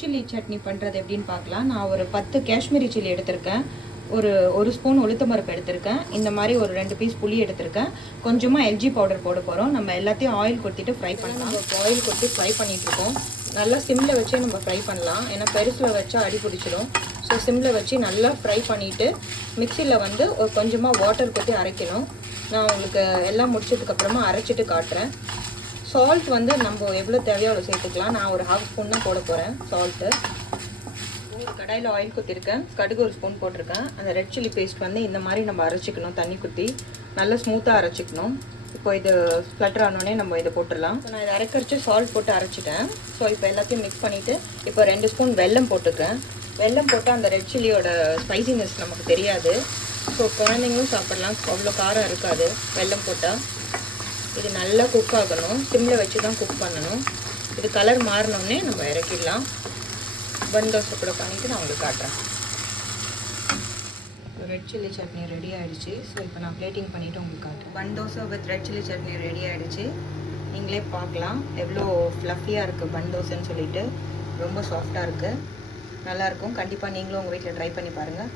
Chilli chutney பண்ணுறது எப்படின்னு பார்க்கலாம். நான் ஒரு 10 காஷ்மீரி சில்லி எடுத்திருக்கேன். ஒரு ஸ்பூன் உளுத்தம்பருப்பு எடுத்திருக்கேன். இந்த மாதிரி ஒரு 2 பீஸ் புளி எடுத்திருக்கேன். கொஞ்சமாக எல்ஜி பவுடர் போட போகிறோம். நம்ம எல்லாத்தையும் ஆயில் கொத்திட்டு ஃப்ரை பண்ணலாம். நம்ம ஆயில் கொத்தி ஃப்ரை பண்ணிகிட்ருக்கோம். நல்லா சிம்மில் வச்சே நம்ம ஃப்ரை பண்ணலாம். ஏன்னா பெருசில் வச்சா அடி பிடிச்சிடும். ஸோ சிம்மில் வச்சு நல்லா ஃப்ரை பண்ணிவிட்டு மிக்சியில் வந்து ஒரு கொஞ்சமாக வாட்டர் கொத்தி அரைக்கணும். நான் உங்களுக்கு எல்லாம் முடிச்சதுக்கப்புறமா அரைச்சிட்டு காட்டுறேன். சால்ட் வந்து நம்ம எவ்வளோ தேவையோ அவ்வளோ சேர்த்துக்கலாம். நான் ஒரு 1/2 ஸ்பூன் தான் போட போகிறேன் சால்ட்டு. ஒரு கடாயில் ஆயில் ஊற்றிருக்கேன். கடுகு ஒரு ஸ்பூன் போட்டிருக்கேன். அந்த ரெட் சில்லி பேஸ்ட் வந்து இந்த மாதிரி நம்ம அரைச்சிக்கணும். தண்ணி ஊற்றி நல்லா ஸ்மூத்தாக அரைச்சிக்கணும். இப்போ இது ஃப்ளட்டர் ஆனோடனே நம்ம இதை போட்டுடலாம். நான் இதை அரைக்கரிச்சு சால்ட் போட்டு அரைச்சிட்டேன். ஸோ இப்போ எல்லாத்தையும் மிக்ஸ் பண்ணிவிட்டு இப்போ 2 ஸ்பூன் வெல்லம் போட்டுக்கிறேன். வெல்லம் போட்டால் அந்த ரெட் சில்லியோட ஸ்பைசினஸ் நமக்கு தெரியாது. ஸோ குழந்தைங்களும் சாப்பிட்லாம். அவ்வளோ காரம் இருக்காது வெல்லம் போட்டால். இது நல்லா குக் ஆகணும். சிம்மில் வச்சு தான் குக் பண்ணணும். இது கலர் மாறினோடனே நம்ம இறக்கிடலாம். பன் தோசை கூட பண்ணிவிட்டு நான் உங்களுக்கு காட்டுறேன். ரெட் சில்லி சட்னி ரெடி ஆகிடுச்சு. ஸோ இப்போ நான் பிளேட்டிங் பண்ணிவிட்டு உங்களுக்கு காட்டுறேன். Bun dosa with red chilli chutney ready ஆகிடுச்சு. நீங்களே பார்க்கலாம் எவ்வளோ ஃப்ளஃபியாக இருக்குது பன் தோசைன்னு சொல்லிட்டு. ரொம்ப சாஃப்டாக இருக்குது. நல்லாயிருக்கும். கண்டிப்பாக நீங்களும் உங்கள் வீட்டில் ட்ரை பண்ணி பாருங்கள்.